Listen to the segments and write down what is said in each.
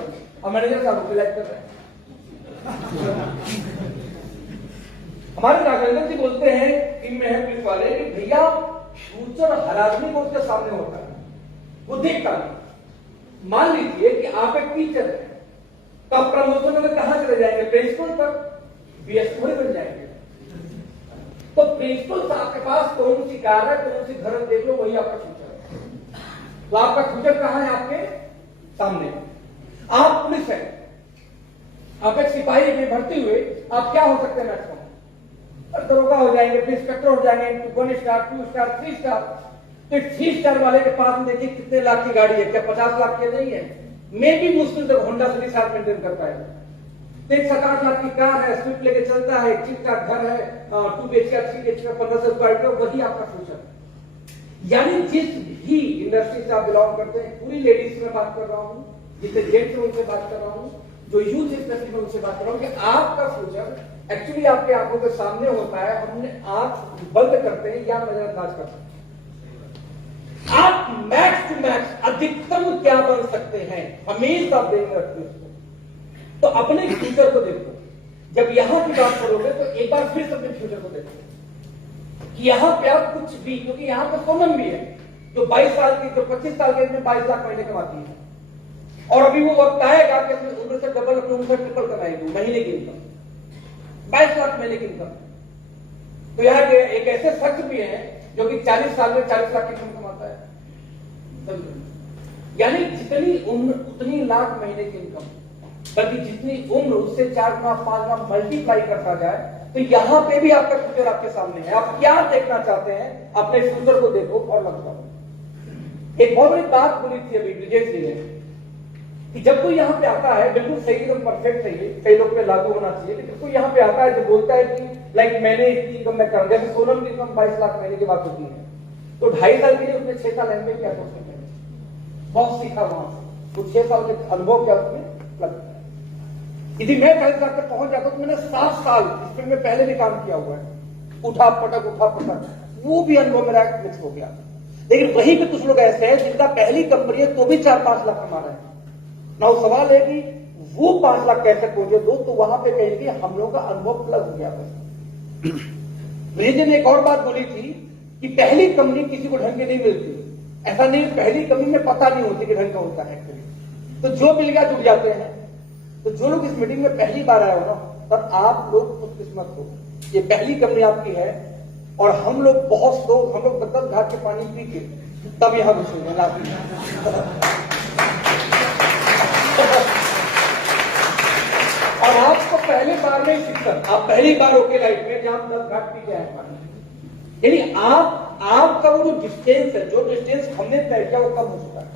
करूंगा, और मैनेजर साहब रिलाइज कर रहे हैं। हमारे नागेंद्र जी बोलते हैं टीम में है पुलिस वाले कि भैया फ्यूचर हर आदमी को उसके सामने होता है, वो देखता नहीं। मान लीजिए कि आप एक टीचर हैं, तो आप प्रमोशन में कहां चले जाएंगे? प्रिंसिपल तक, बीएससी थोड़ी बन जाएंगे। तो प्रिंसिपल साहब के पास कौन सी कार है, कौन सी घर देख लो, वही आपका फ्यूचर है। तो आपका फ्यूचर कहां है? आपके सामने। आप पुलिस है, आप एक सिपाही में भर्ती हुए, आप क्या हो सकते हैं? मैक्सिमम दरोगा हो जाएंगे, फिर इंस्पेक्टर हो जाएंगे, 1 स्टार 2 स्टार 3 स्टार। तो 3 स्टार वाले के पास में देखिए कितने लाख की गाड़ी है, क्या 50 लाख की नहीं है? मैं भी मुश्किल से होंडा सिटी साथ मेंटेन कर पाएगा। तो 7-8 लाख की कार है, स्विफ्ट लेके चलता है, ठीक ठाक घर है, 2 BHK 3 BHK 1500 स्क्वायर फीट, वही आपका फ्यूचर। यानी जिस भी इंडस्ट्री से आप बिलोंग करते हैं, पूरी लेडीज में बात कर रहा हूं, जितने जेंट्स हैं उनसे बात कर रहा हूं, जो यूथ स्पेशली में उनसे बात कर रहा हूं कि आपका फ्यूचर एक्चुअली आपके आंखों के सामने होता है। हमने आंख बंद करते हैं या नजरअंदाज करते हैं। आप मैक्स टू मैक्स अधिकतम क्या बन सकते हैं, हमेशा ब्रेन रखते हैं। तो अपने फ्यूचर को देखो। जब यहां की बात करोगे तो एक बार फिर अपने फ्यूचर को देखो कि यहां पे आप कुछ भी, क्योंकि यहां पे सोनम भी है जो 22 साल की, जो 25 साल के में 22 लाख महीने कमाती है, और अभी वो वक्त आएगा कि अपनी उम्र से डबल, अपनी उम्र से ट्रिपल कमाएगी महीने की इनकम, 22 लाख महीने की इनकम। तो यहाँ एक ऐसे शख्स भी है जो कि 40 साल में 40 लाख की इनकम कमाता है। यानी जितनी उम्र उतनी लाख महीने की इनकम, बल्कि जितनी उम्र उससे 4 गुना 5 गुना मल्टीप्लाई करता जाए। तो यहां पे भी आपका फ्यूचर आपके सामने है। आप क्या देखना चाहते हैं, अपने फ्यूचर को देखो और लग जाओ। एक बहुत बड़ी बात बोली थी अभी विजय जी ने कि जब कोई यहाँ पे आता है, बिल्कुल सही, एकदम परफेक्ट है, कई लोग पे लागू होना चाहिए, लेकिन कोई यहाँ पे आता है जो बोलता है कि लाइक मैंने इतनी इनकम मैं कर, जैसे सोनम की इनकम 22 लाख महीने की बात होती है, तो 2.5 साल के लिए उसने 6 साल एमबीए किया, उसने बहुत सीखा वहां से, तो 6 साल के अनुभव क्या उसमें लगता है। यदि मैं 40 लाख तक पहुंच जाता तो मैंने 7 साल इस फील्ड में पहले भी काम किया हुआ है, उठा पटक, वो भी अनुभव मेरा मिक्स हो गया। लेकिन वहीं पे कुछ लोग ऐसे हैं जिनका पहली कंपनी है तो भी 4-5 लाख कमा रहे हैं ना। सवाल है कि वो 5 लाख कैसे पहुंचे दो, तो वहां पे कहेंगे हम लोगों का अनुभव प्लस हो गया। ने एक और बात बोली थी कि पहली कंपनी किसी को ढंग की नहीं मिलती। ऐसा नहीं, पहली कंपनी में पता नहीं होती कि ढंग का होता है। तो जो मिल गया जुट जाते हैं। तो जो लोग इस मीटिंग में पहली बार आए हो ना, तब आप लोग खुशकिस्मत हो, ये पहली कंपनी आपकी है। और हम लोग बहुत लोग, हम लोग 10 घाट के पानी पी के तब यहां घुसे और आपको पहले बार में शिक्षक, आप पहली बार होके लाइफ में जहां 10 घाट पी के आए पानी, यानी आपका वो जो डिस्टेंस है, जो डिस्टेंस हमने तय किया वो कम हो चुका है।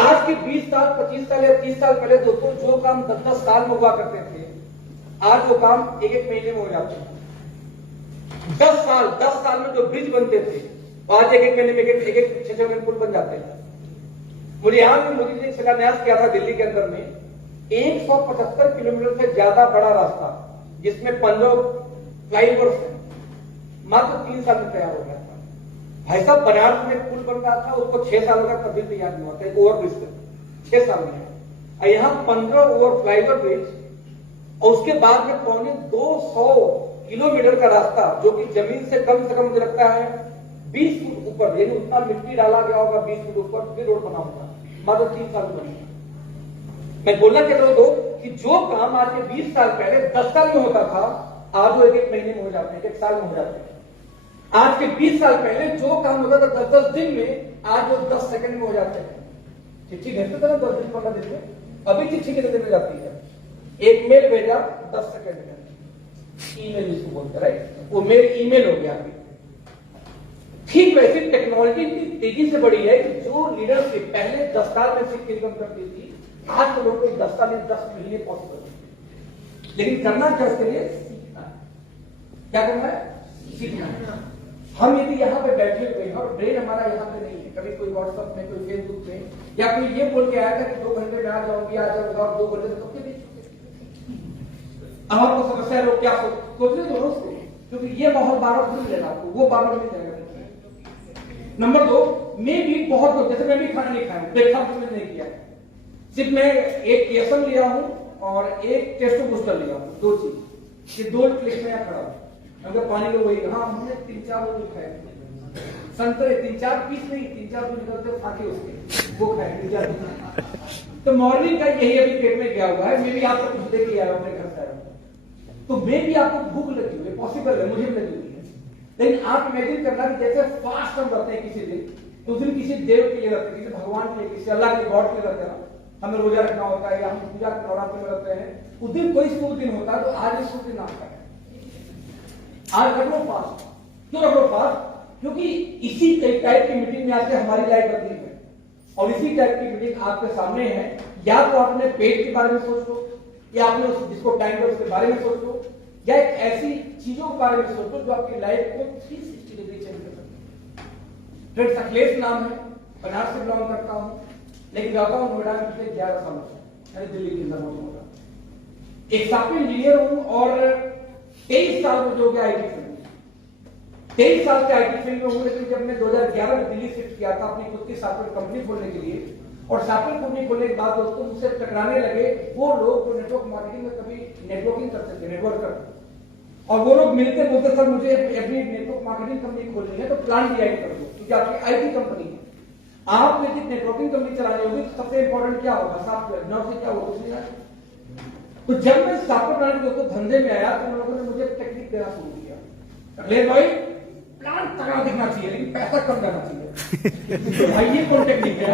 आज के 20 साल 25 साल या 30 साल पहले दोस्तों जो काम 10-10 साल में हुआ करते थे, आज वो काम 1-1 महीने में हो जाते हैं। 10 साल में जो ब्रिज बनते थे, आज 1-1 महीने में 1-1 6-6 महीने पुल बन जाते हैं। मुझे यहां में मोदी जी ने शिलान्यास किया था दिल्ली के अंदर में 175 किलोमीटर से ज्यादा बड़ा रास्ता, जिसमें 15 फ्लाईओवर्स है, मात्र 3 साल में तैयार हो गया था। भाई साहब बनारस में पुल बन रहा था, उसको 6 साल का कभी तैयार नहीं हुआ था, ओवरब्रिज से 6 साल में। यहाँ 15 ओवर फ्लाईओवर ब्रिज, और उसके बाद में 200 किलोमीटर का रास्ता, जो कि जमीन से कम मुझे लगता है 20 फुट ऊपर, यानी उतना मिट्टी डाला गया होगा 20 फुट ऊपर, फिर रोड बना होगा, मात्र 3 साल में बनेगा। मैं बोलना चाह रहा हूं कि जो काम आज के 20 साल पहले 10 साल में होता था, आज वो 1-1 महीने में हो जाते हैं, 1 साल में हो जाते हैं। आज के 20 साल पहले जो काम होता था 10-10 दिन में, आज वो 10 सेकंड में हो जाते हैं। चिट्ठी भेजते थे ना 10 दिन 15 दिन में, अभी चिट्ठी कितने दिन में जाती है? एक मेल भेजा 10 सेकंड में, ईमेल जिसको बोलते, राइट, वो मेल ईमेल हो गया। ठीक वैसे टेक्नोलॉजी इतनी तेजी से बढ़ी है कि जो लीडरशिप पहले 10 साल में सिर्फ इनकम करती थी, आज के लोगों को 10 साल में 10 महीने पॉसिबल है। लेकिन करना क्या उसके लिए? सीखना है। क्या करना है? सीखना है। हम यदि यहाँ पे बैठे हुए हैं और ब्रेन हमारा यहाँ पे नहीं है, कभी कोई व्हाट्सएप में, कोई फेसबुक में, या कोई ये बोल के आया था कि 2 घंटे में आ जाऊंगा और 2 घंटे तो कब आपको समस्या है। लोग क्या सोच रहे दोनों से, क्योंकि ये माहौल बार-बार भूल लेना आपको, वो बार-बार नहीं जाएगा। नंबर 2, मैं भी बहुत लोग, जैसे मैं भी खाना नहीं खाया, ब्रेकफास्ट में नहीं किया, सिर्फ मैं एक केएसएम लिया हूं और एक टेस्ट बूस्टर लिया हूं, 2 चीज। ये 2 क्लिक में यहाँ खड़ा हूं। अगर पानी को वही, हाँ हमने 3-4 वो खाए संतरे, 3-4 पीस नहीं, 3-4 जो निकलते फाके उसके, वो खाए 3-4। तो मॉर्निंग का यही अभी पेट में गया हुआ है। मैं भी आपको कुछ दे के आया हूं, अपने घर से आया हूं, तो मैं भी आपको भूख लगी हुई है, पॉसिबल है, मुझे भी लगी हुई है। लेकिन आप इमेजिन करना कि जैसे फास्ट हम रहते हैं किसी दिन, तो उस दिन किसी देव के लिए रहते हैं, किसी भगवान के लिए, किसी अल्लाह के गॉड के लिए रहते हैं, हमें रोजा रखना होता है या हम पूजा के नवरात्र में रहते हैं, उस दिन कोई शुभ दिन होता है, तो आज इस शुभ दिन आपका है, आज रख लो फास्ट। क्यों रख लो फास्ट? क्योंकि इसी टाइप की मीटिंग में आके हमारी लाइफ बदली है, और इसी टाइप की मीटिंग आपके सामने है। या तो आपने पेट के बारे में सोच लो, या आपने जिसको टाइम है उसके बारे में सोच लो, या एक ऐसी चीजों के बारे में सोच लो जो आपकी लाइफ को 360 डिग्री चेंज कर सकती है। फ्रेंड्स, अखिलेश नाम है, बनारस से बिलोंग करता हूं, लेकिन रहता हूं नोएडा में पिछले 11 सालों से, यानी दिल्ली के अंदर होगा। एक सॉफ्टवेयर इंजीनियर हूं और 23 साल में जो गया आईटी फील्ड में, 23 साल से आईटी फील्ड में हूं। लेकिन जब मैं 2011 में दिल्ली शिफ्ट किया था अपनी खुद की सॉफ्टवेयर कंपनी खोलने के लिए, और सॉफ्टवेयर कंपनी खोलने के बाद दोस्तों मुझसे टकराने लगे वो लोग जो नेटवर्क मार्केटिंग में कभी नेटवर्किंग करते थे, नेटवर्कर, और वो लोग मिलते बोलते सर मुझे अपनी नेटवर्क मार्केटिंग कंपनी खोलनी है तो प्लान डिजाइन कर दो, क्योंकि आपकी आईटी कंपनी है, आप यदि नेटवर्किंग कंपनी चलानी होगी तो सबसे इंपॉर्टेंट क्या होगा? सॉफ्टवेयर। नौ से क्या होगा? तो जब मैं सॉफ्टवेयर प्लान दोस्तों धंधे में आया तो उन लोगों ने मुझे टेक्निक देना शुरू किया, अखिलेश भाई प्लान तगड़ा दिखना चाहिए लेकिन पैसा कम देना चाहिए। तो भाई ये कौन टेक्निक है?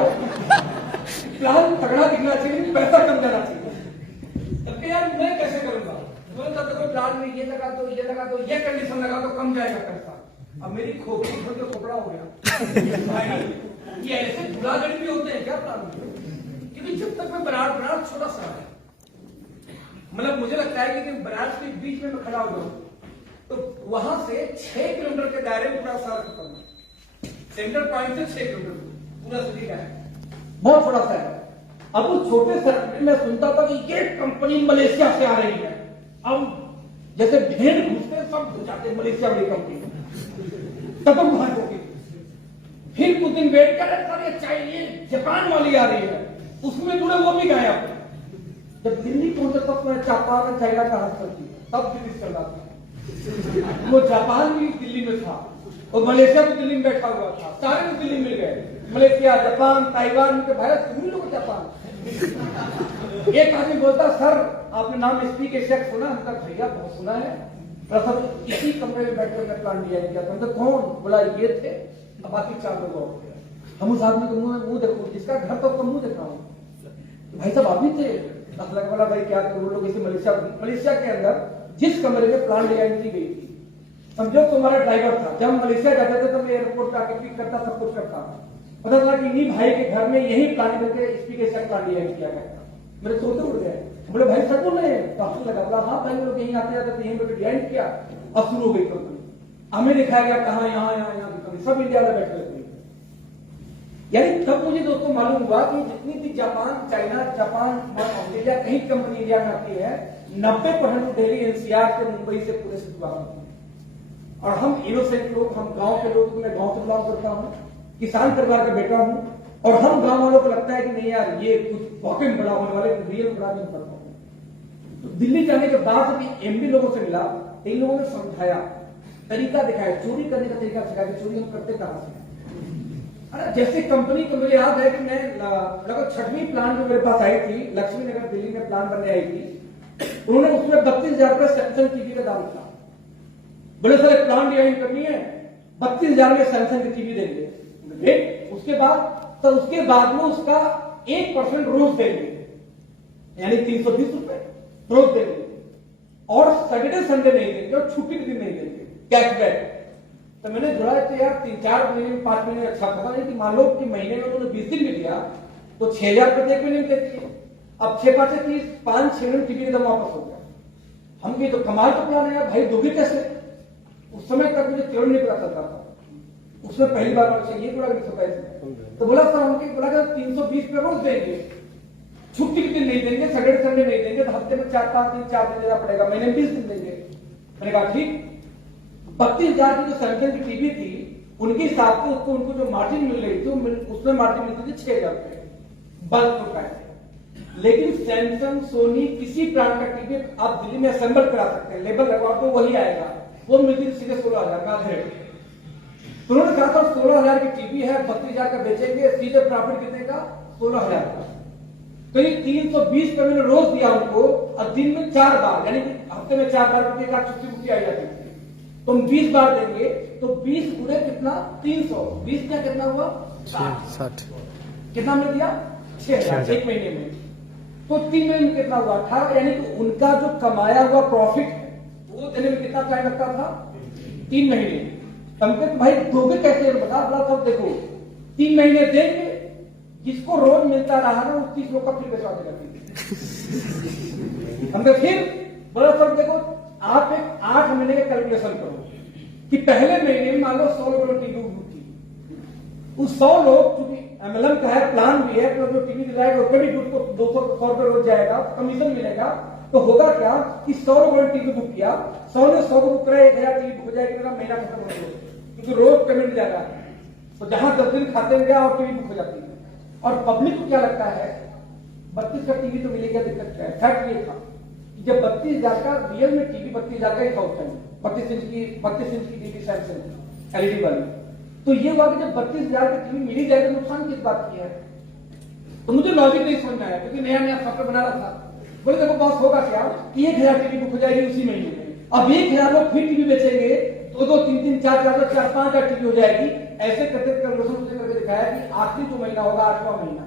प्लान तगड़ा दिखना चाहिए लेकिन पैसा कम देना चाहिए। तब यार मैं कैसे करूंगा? बोले तब देखो प्लान में ये लगा दो, ये लगा दो, ये कंडीशन लगा दो, कम जाएगा पैसा। अब मेरी खोपड़ी खोल के खोपड़ा हो गया। ये ऐसे धुलागड़ी भी होते हैं क्या प्लान में? क्योंकि जब तक मैं बनारस छोटा सा है, मतलब मुझे लगता है कि बनारस के बीच में मैं खड़ा हो जाऊं तो वहां से 6 किलोमीटर के दायरे में पूरा शहर खत्म है। सेंटर पॉइंट से 6 किलोमीटर पूरा सिटी का है, बहुत छोटा सा है। अब उस छोटे शहर में मैं सुनता था कि ये कंपनी मलेशिया से आ रही है। अब जैसे भेड़ घुसते सब घुस जाते मलेशिया वाली कंपनी, तब वहां होगी। फिर कुछ दिन वेट कर रहे चाहिए जापान वाली आ रही है, उसमें जुड़े वो भी गए। आप जब दिल्ली पहुंचे तब मैं जापान चाइना का हाथ करती तब दिल्ली चल रहा था। वो जापान भी दिल्ली में था और मलेशिया भी दिल्ली में बैठा हुआ था, सारे तो दिल्ली मिल गए। मलेशिया, जापान, ताइवान के भाई तुम लोग जापान। एक आदमी बोलता सर आपने नाम स्पीक एशिया सुना? हमका भैया बहुत सुना है, प्रथम इसी कमरे में बैठकर मैं प्लान डिजाइन किया था। कौन? बोला ये थे, अब बाकी 4 लोग और थे। हम उस आदमी को मुंह देखो, जिसका घर तो उसका मुंह देखा हूं, भाई साहब आप भी थे। बोला भाई क्या करूं? वो लोग इसे मलेशिया के अंदर जिस कमरे में प्लान डिजाइन की गई थी, समझो तुम्हारा ड्राइवर था। जब मलेशिया जाते थे तो मैं एयरपोर्ट पे आके पिक करता, सब कुछ करता था। पता चला कि इन्हीं भाई के घर में यही प्लान करके स्पीकर प्लान डिजाइन किया गया था। मेरे सोते उड़ गए, बोले भाई सच बोल रहे हैं? काफी लगा। बोला हाँ भाई लोग यहीं आते जाते थे, यहीं पर डिजाइन किया, अब शुरू हो गई कंपनी। हमें दिखाया गया कहा यहाँ सब इंडिया में बैठे हुए। यानी तब मुझे दोस्तों मालूम हुआ कि जितनी भी जापान, चाइना, ऑस्ट्रेलिया कहीं कंपनी इंडिया में आती है, 90% दिल्ली एनसीआर से, मुंबई से, पूरे से जुड़ा होती है। और हम इनोसेंट लोग, हम गांव के लोग, मैं गांव से बिलोंग करता हूं, किसान परिवार का बेटा हूं, और हम गांव वालों को लगता है कि नहीं यार ये कुछ वाकई बड़ा होने वाले, रियल बड़ा नहीं करता हूं। तो दिल्ली जाने के बाद जब एमडी लोगों से मिला, इन लोगों ने समझाया, तरीका दिखाया, चोरी करने का तरीका सिखाया कि चोरी हम करते कहां से। अरे जैसे कंपनी को मुझे याद है कि मैं लगभग 6वीं प्लान जो मेरे पास आई थी, लक्ष्मी नगर दिल्ली में प्लान बनने आई थी, उन्होंने उसमें 32,000 रुपए सैमसंग टीवी का दाम था। बड़े सारे प्लान डिजाइन करनी है, 32,000 में सैमसंग की टीवी देंगे। उसके बाद में उसका 1% रोज देंगे, यानी 320 रुपए रोज देंगे, और सैटरडे संडे नहीं देंगे, और छुट्टी के दिन नहीं देंगे, कैशबैक। तो मैंने जुड़ा तो यार 3-4 महीने में 5 महीने अच्छा पता नहीं कि मान लो कि महीने में उन्होंने 20 दिन भी दिया तो 6,000 रुपए देख नहीं देती है। अब 6-5 से 30, 5-6 दिन टिकट एकदम वापस हो गया। हम भी तो कमाल का प्लान है यार भाई, दोगे कैसे? उस समय तक मुझे केवल नहीं पता चलता था, उसमें पहली बार ये बोला तो बोला सर हमको बोला 320 पे रोज देंगे, छुट्टी के दिन नहीं देंगे, सैटरडे संडे नहीं देंगे, तो हफ्ते में 4-5 दिन 4 दिन देना पड़ेगा, महीने में 20 दिन देंगे। मैंने कहा ठीक। 32,000 की जो सैमसंग की टीवी थी उनके हिसाब से उनको जो मार्जिन मिल रही थी उसमें मार्जिन मिलती थी 6,000 रुपए बल्ब का है। लेकिन सैमसंग, सोनी, किसी ब्रांड का टीवी आप दिल्ली में असेंबल करा सकते हैं, लेबल लगवा तो वही आएगा, वो मिलती सीधे 16,000 का रेट। तो उन्होंने कहा था 16,000 की टीवी है, 32,000 का बेचेंगे, सीधे प्रॉफिट कितने का? 16,000 का। तो ये 320 का मैंने रोज दिया उनको, और दिन में 4 बार, यानी हफ्ते में 4 बार रुपये का छुट्टी मुक्ति आई जाती थी। तो हम 20 बार देंगे तो 20 गुणे कितना? 300। 20 क्या कितना हुआ? 60। कितना हमने दिया? 6,000 एक महीने में। तो 3 महीने में कितना हुआ? 18। यानी कि उनका जो कमाया हुआ प्रॉफिट है वो देने में कितना टाइम लगता था? 3 महीने। हमको भाई दोगे कैसे? बता बड़ा सब देखो, 3 महीने देंगे, जिसको रोज मिलता रहा ना, उस 30 लोग का फिर बेचवा देगा। हमको फिर बड़ा सब देखो, आप एक 8 महीने का कैलकुलेशन करो कि पहले महीने में मान लो 100 लोगों ने टीवी बुक की। उस 100 लोग, क्योंकि एमएलएम का है, प्लान भी है, तो जो टीवी दिलाएगा उसमें भी उसको 200 रुपए रोज जाएगा, कमीशन मिलेगा। तो होगा क्या कि 100 लोगों ने टीवी बुक किया, 100 ने 100 को बुक कराया, 1000 टीवी बुक हो जाएगी, मेरा महीना खत्म हो जाएगा, क्योंकि रोज पेमेंट जा रहा है। तो जहां 10 दिन खाते में गया और टीवी बुक हो जाती है। और पब्लिक को क्या लगता है 32 का टीवी तो मिलेगा, दिक्कत क्या है? फैक्ट ये था कि जब 32,000 का रियल में टीवी 32,000 का ही था उस टाइम, 32 इंच की टीवी सैमसंग एलईडी वाली। तो ये हुआ कि जब 32,000 की टीवी मिली जाए तो नुकसान किस बात की है? तो मुझे लॉजिक नहीं समझ में आया, क्योंकि नया नया सॉफ्टवेयर बना रहा था। बोले देखो बॉस, होगा क्या कि 1,000 टीवी बुक हो जाएगी उसी महीने में, अब 1,000 लोग फिर टीवी बेचेंगे, 2-2, 3-3, 4-4, 4-5,000 टीवी हो जाएगी। ऐसे करके करके दिखाया कि आखिरी जो महीना होगा 8वां महीना,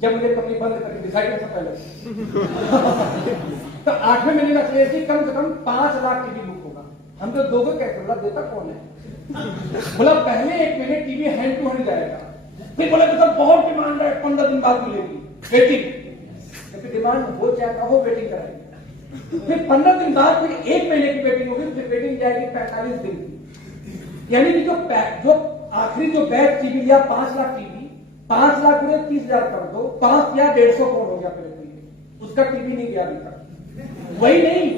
जब मुझे कंपनी बंद करके डिसाइड से पहले तो 8वें महीने का क्लियर थी, कम से कम 5 लाख टीवी बुक होगा। हम तो दोगे कैसे? बोला देता कौन है? बोला पहले 1 महीने टीवी हैंड टू हैंड जाएगा, फिर बोला कि सर बहुत डिमांड है, 15 दिन बाद मिलेगी, वेटिंग। डिमांड हो जाएगा, हो वेटिंग कराएंगे, फिर 15 दिन बाद फिर 1 महीने की वेटिंग होगी, फिर वेटिंग जाएगी 45 दिन की। यानी कि जो आखिरी जो बैच टीवी लिया 5 लाख टीवी, 5 लाख में 30,000 कर दो, 5 या 150 करोड़ हो गया फिर, उसका टीवी नहीं गया अभी तक। वही नहीं,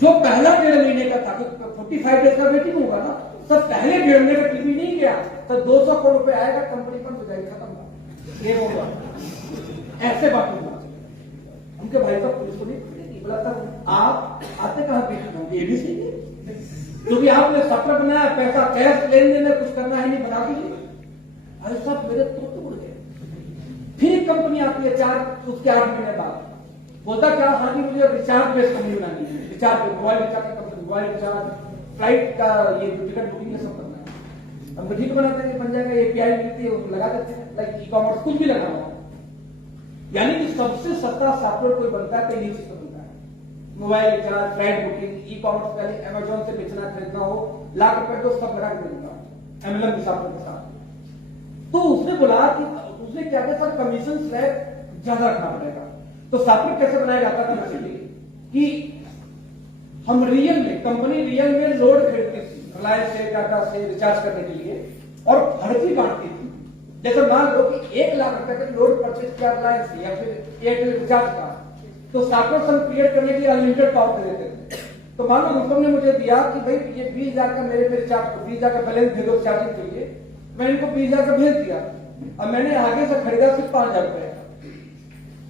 जो पहला 1.5 महीने का था, 45 डेज का वेटिंग होगा ना, सब पहले 1.5 महीने का टीवी नहीं गया तो 200 करोड़ रुपए आएगा, कंपनी बंद हो जाएगी, खत्म ये होगा। ऐसे बात होगा। उनके भाई साहब पुलिस को नहीं बोला था, आप आते कहां पे? एबीसी क्योंकि आपने सत्र बनाया, पैसा कैश लेन देन कुछ करना है नहीं, बना दीजिए। अरे साहब मेरे तो उड़ गए। फिर कंपनी आती है उसके 8 महीने बाद, बोलता क्या? हाँ जी मुझे रिचार्ज बेस्ड कंपनी बनानी है, रिचार्ज मोबाइल रिचार्ज की कंपनी, मोबाइल रिचार्ज, फ्लाइट का ये टिकट बुकिंग सब करना है। हम ठीक बनाते हैं, बन जाएगा, एपीआई मिलती है, लगा देते हैं, लाइक ई-कॉमर्स कुछ भी लगाना है। यानी कि सबसे सस्ता सॉफ्टवेयर कोई बनता है, कई चीज बनता है, mobile recharge, flight booking, e-commerce का, अमेजोन से बेचना खरीदना हो, लाख रुपए तो सब लगा के देगा एमएलएम के सॉफ्टवेयर के साथ। तो उसने बोला कि उसने क्या किया सर, कमीशन स्लैब ज्यादा रखना पड़ेगा। तो सॉफ्टवेयर कैसे बनाया जाता था बेसिकली कि हम रियल में, कंपनी रियल में लोड खरीदती थी रिलायंस से, टाटा से रिचार्ज करने के लिए, और फर्जी बांटती थी। जैसे मान लो कि 1 लाख रुपए का लोड परचेज किया रिलायंस से या फिर एयरटेल रिचार्ज का, तो सॉफ्टवेयर हम क्रिएट करने के लिए अनलिमिटेड पावर दे देते थे। तो मान लो रुस्तम ने मुझे दिया कि भाई ये 20,000 का मेरे रिचार्ज, 20,000 का बैलेंस दे दो चार्जिंग के लिए, मैंने इनको 20,000 का भेज दिया। अब मैंने आगे से खरीदा सिर्फ 5,000 रुपए,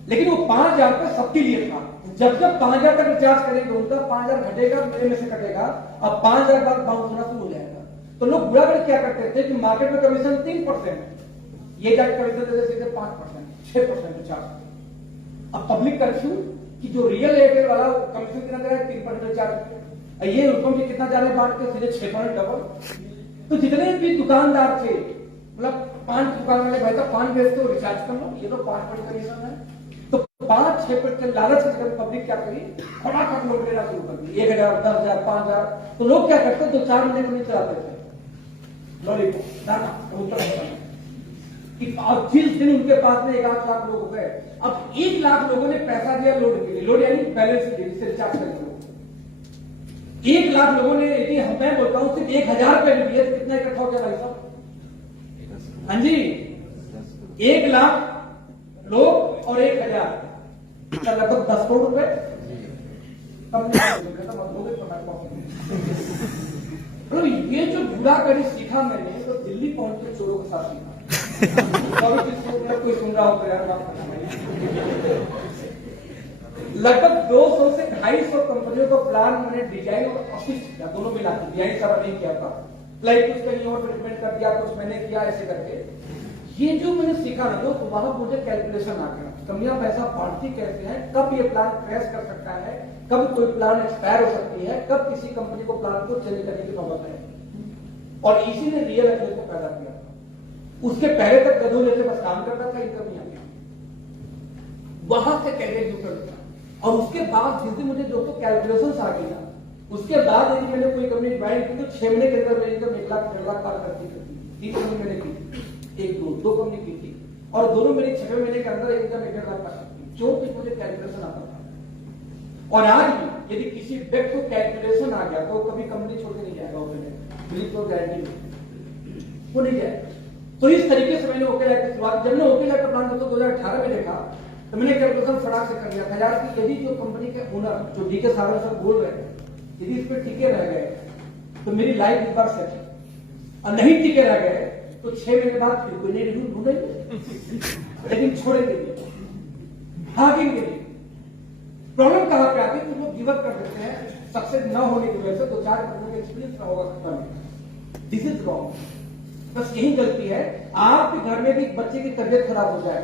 लेकिन वो 5,000 रुपए सबके लिए था। जब जब 5,000 तक रिचार्ज करेंगे उनका 5,000 घटेगा, मेरे में से कटेगा, अब 5,000 बाद बाउंस होना शुरू हो जाएगा। तो लोग बुरा कर क्या करते थे कि मार्केट में कमीशन 3%, ये जाके कमीशन देते सीधे 5%, 6% रिचार्ज। अब पब्लिक कर्फ्यू कि जो रियल एयरटेल वाला कमीशन कितना दे रहा है? 3% रिचार्ज। ये उसको भी कितना जा रहा है बांट के? सीधे 6% डबल। तो जितने भी दुकानदार थे, मतलब 5 दुकान वाले भाई साहब 5 बेचते हो, रिचार्ज कर लो, ये तो 5% कमीशन है। तो 5-6% लालच के पब्लिक क्या करी, फटाफट लोग लेना शुरू कर दी, 1,000, 10,000, 5,000। तो लोग क्या करते, 2-4 महीने को नहीं चलाते थे लॉलीपॉप दाना कबूतर कि जिस दिन उनके पास में 1-8 लाख लोग हो गए, अब 1 लाख लोगों ने पैसा दिया लोड के लिए, लोड यानी बैलेंस के लिए, जिससे रिचार्ज करेंगे। 1 लाख लोगों ने, यदि मैं बोलता हूं सिर्फ 1,000 रुपए भी दिए, कितना इकट्ठा हो गया भाई साहब? हाँ जी, 1 लाख लोग और 1,000 लगभग 10 करोड़ रुपए। ये जो बुरा कड़ी सीखा मैंने, तो दिल्ली पहुंच के चोरों के साथ सीखा। कोई सुन रहा हो तो यार बात करना। लगभग 200 से 250 कंपनियों का प्लान मैंने डिजाइन और ऑफिस किया, दोनों मिला के। डिजाइन सारा नहीं किया था, लाइक कुछ कहीं और ट्रीटमेंट कर दिया, कुछ मैंने किया, ऐसे करके। ये जो मैंने सीखा ना, तो वहां मुझे कैलकुलेशन आ गया, कंपनियां पैसा बांटती कैसे हैं, कब ये प्लान क्रैश कर सकता है, कब कोई प्लान एक्सपायर हो सकती है, कब किसी कंपनी को प्लान को चेंज करने की नौबत है। और इसी ने रियल एस्टेट को पैदा किया। उसके पहले तक गधों जैसे बस काम करता था इनकम नहीं आ गया, वहां से कैरियर यूज करता। और उसके बाद जिस दिन मुझे दोस्तों कैलकुलेशन आ गई ना, उसके बाद यदि मैंने कोई कंपनी ज्वाइन की तो 6 महीने के अंदर मेरी इनकम 1 लाख 1.5 लाख पार करती थी। 3 कंपनी मैंने की, एक दो कंपनी की थी, और दोनों मेरी 6 महीने के अंदर इनकम 1.5 लाख पार करती थी, जो कि मुझे कैलकुलेशन आता था। और आज भी यदि किसी व्यक्ति को कैलकुलेशन आ गया तो कभी कंपनी छोड़ के नहीं जाएगा, मेरी तो गारंटी वो नहीं जाएगा। तो इस तरीके से मैंने ओके लाइफ की शुरुआत। जब मैंने ओके लाइफ का प्लान दोस्तों 2018 में देखा, तो मैंने कैलकुलेशन फटाक से कर लिया था यार कि यदि जो कंपनी के ओनर जो डी के सागर सर बोल रहे हैं, यदि इस पे टिके रह गए तो मेरी लाइफ इस बार सेट है, और नहीं टिके रह गए तो 6 महीने बाद फिर कोई नई रूट ढूंढेंगे, लेकिन छोड़ेंगे नहीं, भागेंगे नहीं। प्रॉब्लम कहां पे आती है, तो लोग गिव अप कर देते हैं सक्सेस न होने की वजह से। 2-4 कंपनी का एक्सपीरियंस ना होगा खत्म। This is wrong. बस यही गलती है। आपके घर में भी बच्चे की तबियत खराब हो जाए,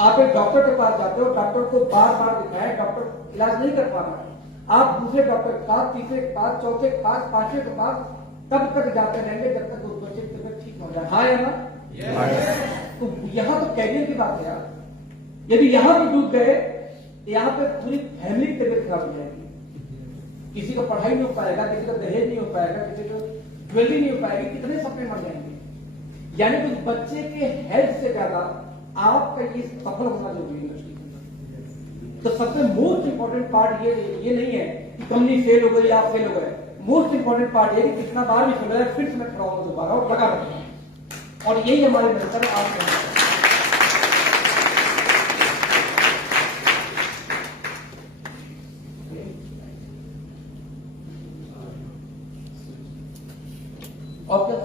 आप एक डॉक्टर के पास जाते हो, डॉक्टर को बार बार दिखाए, डॉक्टर इलाज नहीं कर पा रहा है, आप दूसरे डॉक्टर के पास, तीसरे के पास, चौथे के पास, पांचवें के पास तब तक जाते रहेंगे जब तक उस बच्चे की तबियत ठीक हो जाए। हाँ या ना? तो यहाँ तो कैरियर की बात है यार। यदि यहाँ भी डूब गए, यहाँ पे पूरी फैमिली की तबियत खराब हो जाएगी, किसी का पढ़ाई नहीं हो पाएगा, किसी का दहेज नहीं हो पाएगा, किसी को ज्वेलरी नहीं हो पाएगी, कितने सपने मर जाएंगे। यानी कि बच्चे के हेल्थ से ज्यादा आपका ये सफल होना जरूरी है। तो सबसे मोस्ट इंपॉर्टेंट पार्ट ये नहीं है कि कंपनी फेल हो गई, आप फेल हो गए। मोस्ट इंपॉर्टेंट पार्ट ये कि कितना बार भी फेल हो जाए फिर से मैं खड़ा हूं दोबारा और लगा रहूंगा। और यही हमारे मेंटर है आप। और क्या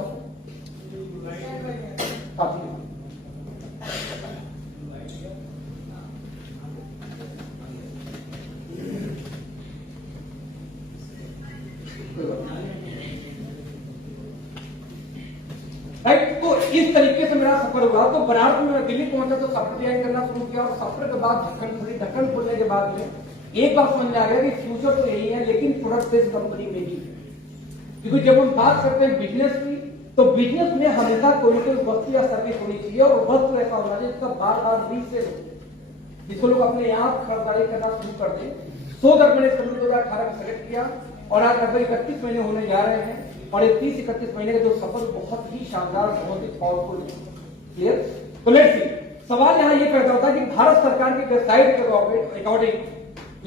काफी राइट। तो इस तरीके से मेरा सफर हुआ। तो बनारस में मैं दिल्ली पहुंचा तो सॉफ्टवेयर डिजाइन करना शुरू किया, और सॉफ्टवेयर के बाद ढक्कन खोलने के बाद में एक बात समझ में आ गया कि फ्यूचर तो यही है, लेकिन प्रोडक्ट बेस्ड कंपनी में भी। क्योंकि जब हम बात करते हैं बिजनेस की, तो बिजनेस में हमेशा कोई कोई वस्तु या सर्विस होनी चाहिए, और वस्तु ऐसा होना चाहिए जिसका बार बार रीसेल हो, जिसको लोग अपने यहाँ खरीदारी करना शुरू कर दें। सो तक मैंने 2018 में सेलेक्ट किया, और आज लगभग 31 महीने होने जा रहे हैं, और 31 महीने का जो सफर बहुत ही शानदार, बहुत ही पावरफुल। क्लियर? तो लेट्स सी, सवाल यहाँ ये पैदा होता है कि भारत सरकार की वेबसाइट के अकॉर्डिंग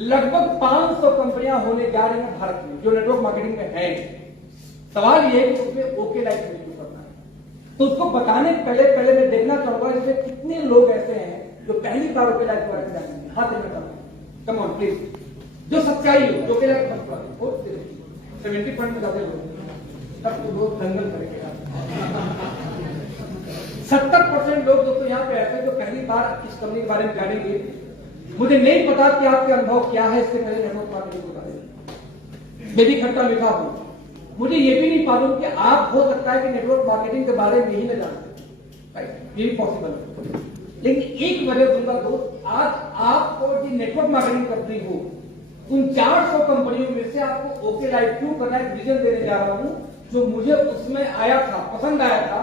लगभग 500 कंपनियां होने जा रही हैं भारत में जो नेटवर्क मार्केटिंग में है। सवाल ये है कि उसमें ओके लाइफ शुरू करना है। तो उसको बताने के पहले मैं देखना चाहूंगा इसमें कितने लोग ऐसे हैं जो पहली बार ओके लाइफ के बारे में जानेंगे। हाथ देना चाहूंगा, कम ऑन प्लीज। जो सच्चाई हो, जो ओके लाइफ 70% ज्यादा लोग तब तो लोग दंगल करेंगे। 70% लोग दोस्तों यहाँ पे ऐसे जो पहली बार इस कंपनी के बारे में जानेंगे। मुझे नहीं पता कि आपके अनुभव क्या है इससे पहले नेटवर्क मार्केटिंग के बारे में, मेरी खट्टा मीठा हो। मुझे ये भी नहीं मालूम कि आप हो सकता है कि नेटवर्क मार्केटिंग के बारे में ही न जानते, राइट? ये भी पॉसिबल है। लेकिन एक वजह दूंगा दोस्त, आज आपको जो नेटवर्क मार्केटिंग कंपनी हो, उन 400 कंपनियों में से आपको ओके लाइफ क्यों करना है विजन देने जा रहा हूं, जो मुझे उसमें आया था, पसंद आया था,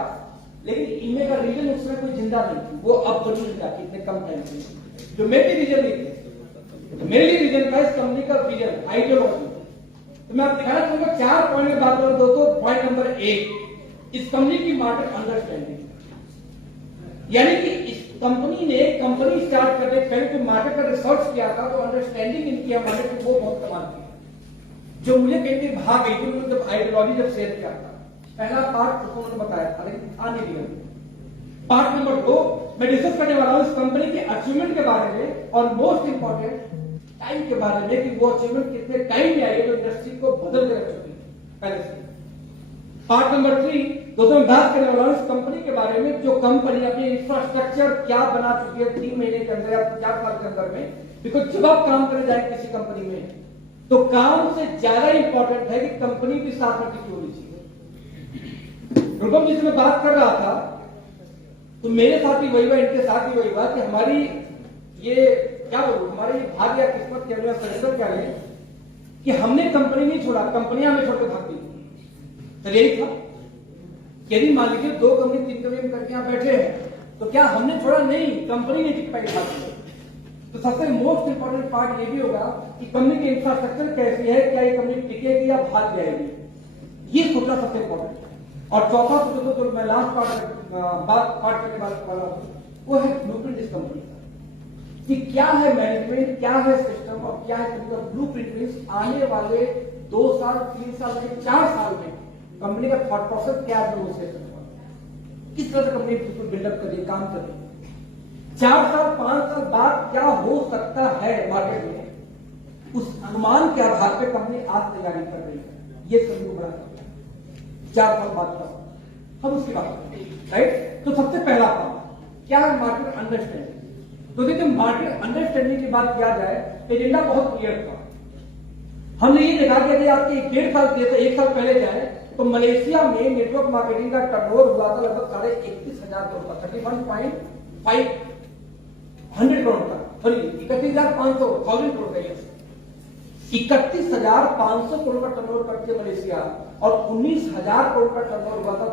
लेकिन इनमें का रीजन उसमें कोई जिंदा नहीं थी, वो अब बनी जिंदा थी इतने कम टाइम में, जो मेरे रीजन नहीं थे। तो मेरे लिए रीजन था इस कंपनी का विजन, आइडियोलॉजी। तो मैं आप दिखाना चाहूंगा 4 पॉइंट में बात करूं दोस्तों। पॉइंट नंबर 1, इस कंपनी की मार्केट अंडरस्टैंडिंग, यानी कि इस कंपनी स्टार्ट करने से पहले जो मार्केट का रिसर्च किया था, तो अंडरस्टैंडिंग इनकी मार्केट की वो बहुत कमाल की, जो मुझे कहीं भाग गई थी। जब आइडियोलॉजी जब शेयर किया था, पहला पार्ट उन्होंने बताया था, लेकिन था नहीं दिया। पार्ट नंबर 2 मैं डिस्कस करने वाला हूं इस कंपनी के अचीवमेंट के बारे में, और मोस्ट इंपॉर्टेंट टाइम के बारे में कि वो अचीवमेंट कितने टाइम में आई है जो इंडस्ट्री को बदल कर रख चुकी है पहले से। पार्ट नंबर 3 दोस्तों मैं बात करने वाला हूं इस कंपनी के बारे में, जो कंपनी अपनी इंफ्रास्ट्रक्चर क्या बना चुकी है 3 महीने के अंदर या 4 साल के अंदर में। बिकॉज जब आप काम करने जाए किसी कंपनी में तो काम से ज्यादा इंपॉर्टेंट है कि कंपनी भी साथ में टिकी होनी चाहिए। रूपम जी से मैं बात कर रहा था तो मेरे साथ भी वही हुआ, इनके साथ भी वही हुआ कि हमारी ये क्या बोलूं, हमारी भाग्य या किस्मत के अंदर सरेंडर क्या है कि हमने कंपनी नहीं छोड़ा, कंपनियां हमें छोड़कर भाग गई। तो यही था, यदि मान लीजिए 2 कंपनी 3 कंपनी करके यहां बैठे हैं तो क्या हमने छोड़ा? नहीं, कंपनी नहीं टिक पाई भाग गई। तो सबसे मोस्ट इंपॉर्टेंट पार्ट ये भी होगा कि कंपनी की इंफ्रास्ट्रक्चर कैसी है, क्या ये कंपनी टिकेगी या भाग जाएगी, ये सोचना सबसे इंपॉर्टेंट है। और चौथा तो मैं लास्ट पार्ट करने वाला हूं वो है ब्लूप्रिंट इस कंपनी का, कि क्या है मैनेजमेंट, क्या है सिस्टम और क्या है ब्लूप्रिंट आने वाले 2 साल 3 साल में 4 साल में कंपनी का थॉट प्रोसेस क्या है, किस तरह से कंपनी बिल्डअप करिए, काम करिए, 4 साल 5 साल बाद क्या हो सकता है मार्केट में, उस अनुमान के आधार पर कंपनी आज तैयारी कर रही है। ये कंपनी को बड़ा 4 साल बाद का हम उसकी बात करते हैं, राइट। तो सबसे पहला काम क्या है, मार्केट अंडरस्टैंडिंग। तो देखिए मार्केट अंडरस्टैंडिंग की बात किया जाए, एजेंडा बहुत क्लियर था। हमने ये देखा कि यदि आपके 1.5 साल किए तो 1 साल पहले जाए तो मलेशिया में नेटवर्क मार्केटिंग का टर्नओवर हुआ था लगभग 31,500 करोड़ का, 31.5 करोड़ का, सॉरी 31,500 करोड़ का, 31,500 करोड़ का टर्नओवर करते मलेशिया और 19,000 करोड़ का टर्नओवर हुआ था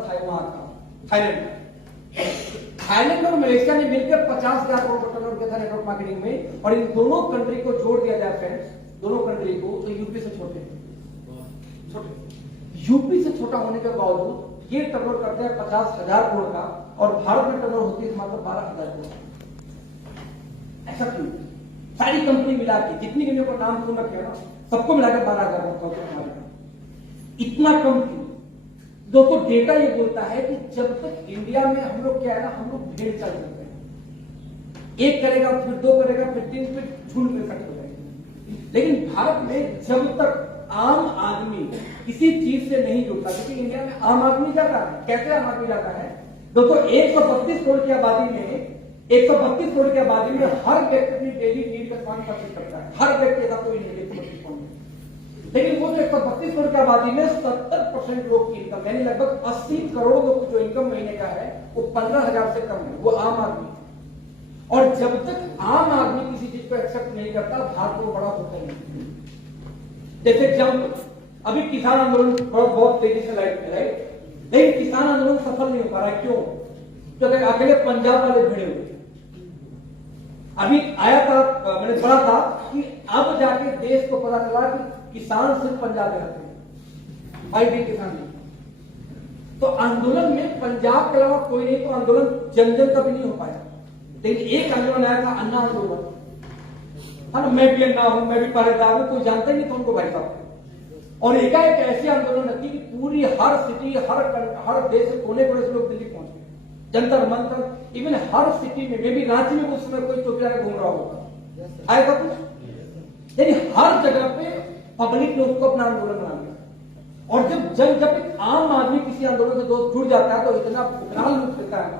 थाईलैंड और मलेशिया ने मिलकर 50,000 करोड़ का टर्नओवर किया था नेटवर्क मार्केटिंग में। और इन दोनों कंट्री को जोड़ दिया जाए फ्रेंड्स, दोनों कंट्री को, तो यूपी से छोटे यूपी से छोटा होने के बावजूद ये टर्नओवर करते हैं 50,000 करोड़ का और भारत में टर्नओवर होती है मात्र 12,000 करोड़। ऐसा क्यों? सारी कंपनी मिला के जितनी कंपनियों का नाम सुन रखे ना, सबको मिलाकर 12,000 करोड़, इतना कम क्यों? दोस्तों डेटा ये बोलता है कि जब तक इंडिया में हम लोग क्या है ना, हम लोग भेड़ चल सकते हैं, 1 करेगा फिर 2 करेगा फिर 3 फिर झुंड में इकट्ठे हो जाएंगे। लेकिन भारत में जब तक आम आदमी किसी चीज से नहीं जुड़ता, क्योंकि इंडिया में आम आदमी जाता है, कैसे आम आदमी जाता है दोस्तों, 132 करोड़ की आबादी में 132 करोड़ की आबादी में हर व्यक्ति अपनी डेली नीड का सामान परचेज करता है, हर व्यक्ति ऐसा कोई नहीं है। लेकिन वो जो 132 करोड़ की आबादी में 70% लोग की इनकम, यानी लगभग 80 करोड़ लोग जो इनकम महीने का है वो 15,000 से कम है, वो आम आदमी। और जब तक आम आदमी किसी चीज को एक्सेप्ट नहीं करता, भारत को बड़ा होता ही नहीं। जैसे जब अभी किसान आंदोलन बहुत तेजी से लाइट में, राइट, लेकिन किसान आंदोलन सफल नहीं हो पा रहा है, क्यों? क्योंकि अकेले पंजाब वाले भिड़े हुए। अभी आया था, मैंने पढ़ा था कि अब जाके देश को पता चला कि किसान सिर्फ पंजाब में रहते हैं, भाई भी किसान नहीं। तो आंदोलन में पंजाब के अलावा कोई नहीं, तो आंदोलन जन जन तक नहीं हो पाया। लेकिन एक आंदोलन आया था, अन्ना आंदोलन। हाँ, मैं भी अन्ना हूं, मैं भी पहरेदार हूं, कोई जानता ही नहीं था उनको भाई साहब। और एकाएक ऐसी आंदोलन रखी कि पूरी हर सिटी, हर देश से कोने कोने से लोग दिल्ली पहुंचे, जंतर मंतर, इवन हर सिटी में, मे भी रांची में उस समय कोई चौकीदार घूम रहा होगा, आया था कुछ, यानी हर जगह पे पब्लिक ने उसको अपना आंदोलन बना लिया। और जब एक आम आदमी किसी आंदोलन से दोस्त जुड़ जाता है तो इतना विकराल रूप लेता है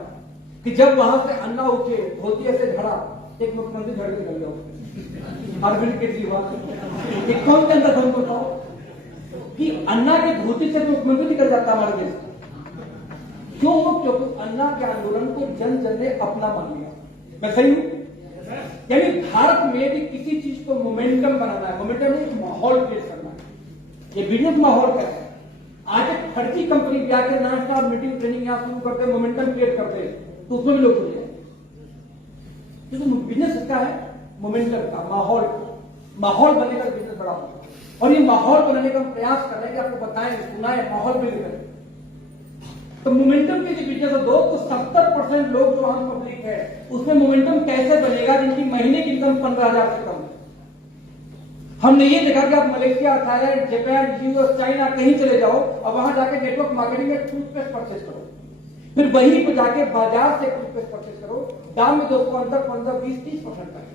कि जब वहां से अन्ना उठे, धोती से झड़ा, एक मुख्यमंत्री झड़ के निकल गया, अरविंद केजरीवाल, कौन के अंदर धर्म बताओ कि अन्ना के धोती से मुख्यमंत्री निकल जाता हमारे देश का। क्यों? क्योंकि अन्ना के आंदोलन को जन जन ने अपना मान लिया। मैं सही हूं? यानी भारत में भी किसी चीज को मोमेंटम बनाना है, मोमेंटम एक माहौल क्रिएट करना है। ये बिजनेस माहौल कैसा है? आज एक फर्जी कंपनी भी आकर नॉन मीटिंग ट्रेनिंग यहां शुरू करते, मोमेंटम क्रिएट करते, तो उसमें भी लोग जुड़ जाए। बिजनेस का है मोमेंटम का, माहौल बनने का बिजनेस बड़ा होगा। और ये माहौल बनाने का हम प्रयास कर रहे हैं कि आपको बताएं, सुनाएं, माहौल बिल्ड करें। तो मोमेंटम के जो बिजनेस दो, तो 70% लोग जो आम पब्लिक है उसमें मोमेंटम कैसे बनेगा जिनकी महीने की इनकम 15,000 से कम है। हमने ये देखा कि आप Malaysia, Thailand, Japan, US, China कहीं चले जाओ और वहां जाके नेटवर्क मार्केटिंग में टूथपेस्ट परचेज करो, फिर वहीं पर जाके बाजार से टूथपेस्ट परचेज करो, दाम में दोस्तों अंदर 15, 20, 30% का है।